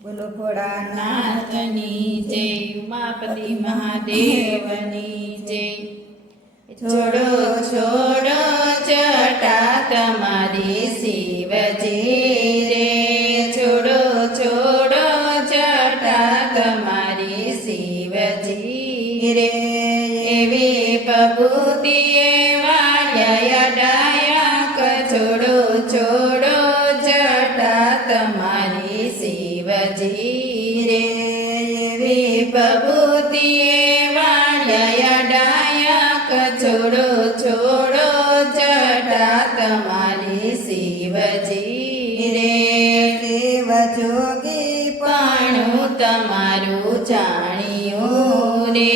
બોલો ભોળાનાથ નાથની જય, ઉમાપતિ મહાદેવની જય। છોડો છોડો જટા તમારી શિવજી રે, છોડો છોડો જટા તમારી શિવજી રે। એવી પ્રભુતિએ વાળ્યા ડાયક, છોડો છોડો જટા તમારી શિવજી રે। એવી પ્રભુતિએ વાળ્યા ડાયક, છોડો છોડો જટા તમારી શિવજી રે। શિવ જોગી પાણું તમારું જાણ્યું રે,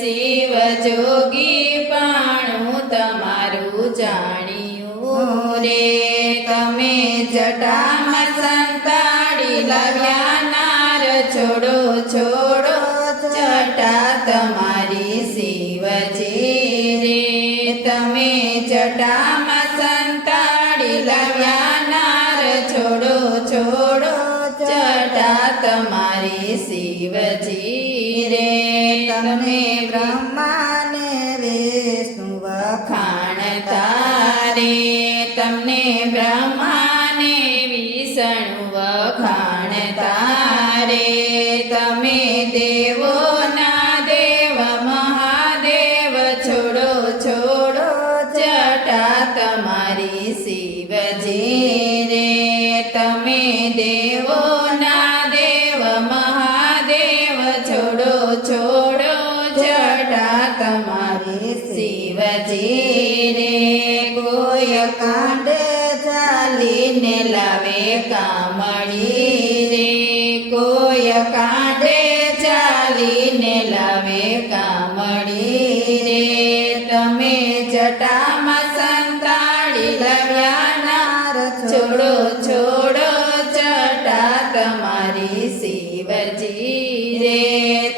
શિવ જોગી પાણું તમારું જાણ્યું રે। તમે જટામાં સંતાડી લાવ્યા નાર, છોડો છોડો જટા તમારી શિવજી રે। તમે જટામાં સંતાડી લાવ્યા નાર, છોડો છોડો જટા તમારી શિવજી રે। તમે બ્રહ્માને વિષ્ણુ વખાણતા રે, તમને બ્રહ્માને વિષ્ણુ વખાણતા રે। તમે દેવોના દેવ મહાદેવ, છોડો છોડો જટા તમારી શિવજી રે। તમે દેવોના દેવ મહાદેવ, છોડો છોડો જટા તમારી શિવજી રે। કોઈ કાંડે ચાલીને લાવે કામળી રે, કોઈ કાંડે ચાલીને લાવે કામળી રે। તમે જટામાં સંતાડી લાવ્યા નાર, છોડો છોડો જટા તમારી શિવજી રે।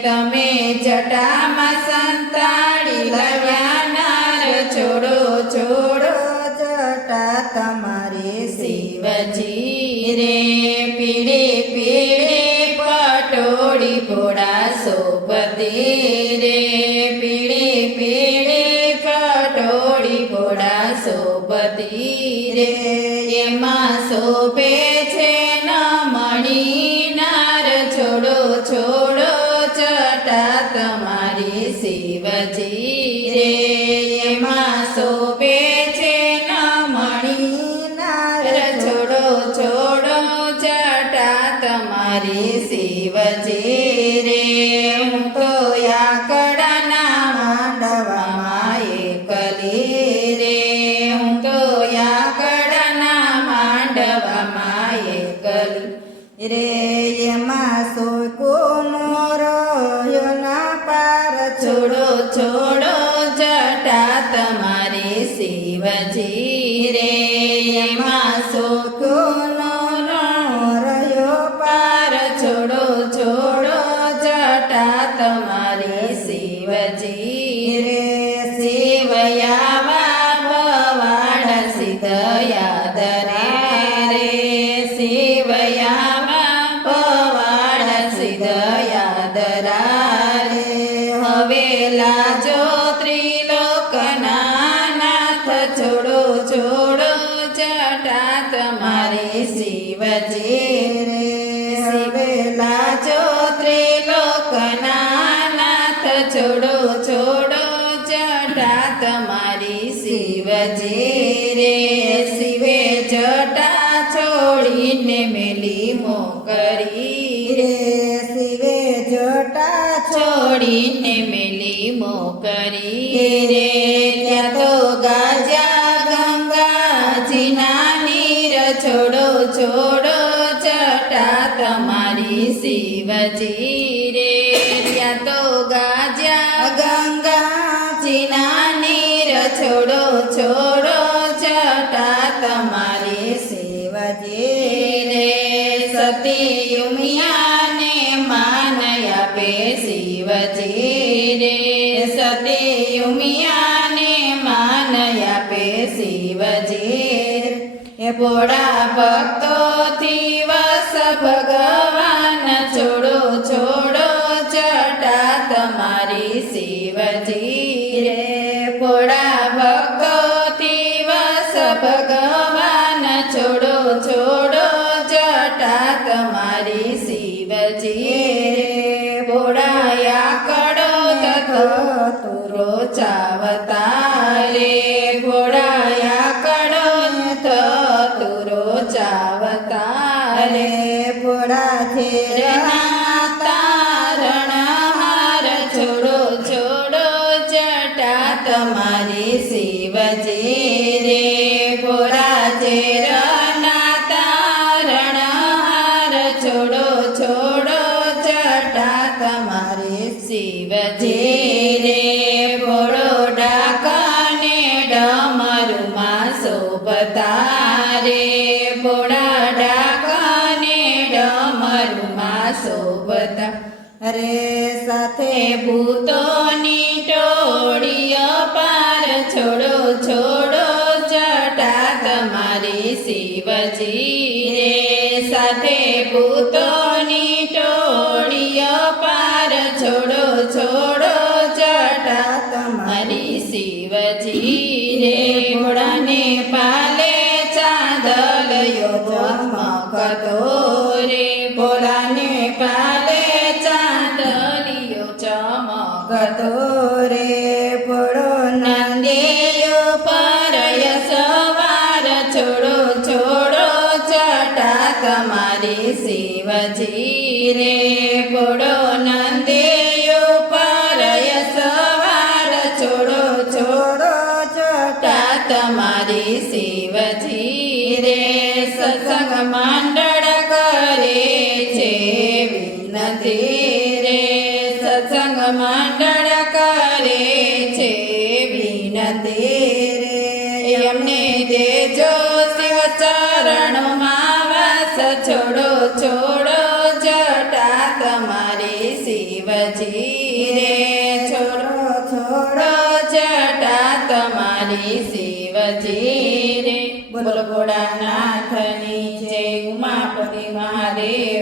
તમે જટામાં સંતાડી લાવ્યા નાર, છોડો છોડો જટા તમારી શિવજી રે। પીળે પીળે પટોળી ભોળા સોપતી રે, પીળે પીળે પટોળી ભોળા સોપતી રે। એમાં શોભે છે નમણી નાર, છોડો છોડો જટા તમારી શિવજી રે। એમાં શોભે છે નમણી નાર, છોડો છોડો જટા તમારી શિવજી રે। હું તો આકડાના માંડવામાં એકલી રે, હું તો આકડાના માંડવામાં એકલી રે। એમાં સોયકોનો રહ્યો ના પાર, છોડો છોડો જટા તમારી શિવજી રે। એમાં કોનો રહ્યો પાર, છોડો છોડો જટા તમારી શિવજી રે। શિવયાવા ભવાડ સિદ્ધયાદ રે, શિવયાવા ભવાડ સિદ્ધયાદ રે। હવે લાજો ત્રિલોકના નાથ, છોડો છોડો જટા તમારી શિવજી રે। હવે લાજો ત્રિલોકના નાથ, છોડો છોડો જટા તમારી શિવજી રે। શિવે જટા છોડીને મેલી મોકરી રે, શિવે જટા છોડીને મેલી મોકરી રે। ત્યાં તો ગાજ્યા ગંગાજીના નીર, છોડો છોડો જટા તમારી શિવજી રે। ત્યાં તો ગાજ્યા ગંગાજીના નીર, છોડો છોડો જટા તમારી શિવજી રે। સતી ઉમિયાને માન આપે શિવજી રે, સતી ઉમિયાને માન આપે શિવજી રે। એ ભોળા ભક્તોથી વસ ભગવાન, જટા તમારી શિવજી રે ભોળાયા કડો તથો ચાવતા રે ભોળાયા કડો તથો ચાવતા રે પોળા છે તારણ હાર છોડો છોડો જટા તમારી શિવજી રે ભોળા છે તારણ હાર છોડો છોડો જટા તમારી શિવજી રે ભોળો ડાકાને ડમરુમાં શોભતા રે ભોળા ડાકાને ડમરુમાં શોભતા અરે સાથે ભૂતોની ટોળીઓ પાર છોડો છોડો જટા તમારી શિવજી રે સાથે ભૂતોની ટોળીઓ પાર છોડો છોડો જટા તમારી શિવજી રે ભોળાને પાલે ચાંદલયો ચમકતો રે ભોળાને પાલે ચાંદલિયો ચમકતો રે પોળો નંદેયો પરય સવાર છોડો છોડો જટા તમારી શિવજી રે ભોળો નંદેયો પરય સવાર છોડો છોડો જટા તમારી શિવજી રે સત્સંગ મંડળ કરે છે વિનતી રે સત્સંગ મંડળ કરે છે વિનતી રે એમને દેજો શિવ ચરણોમાં વાસ છોડો છોડો જટા તમારી શિવજી રે છોડો છોડો જટા તમારી શિવજી રે બોલો ભોળાનાથની જય ઉમાપતિ મહાદેવ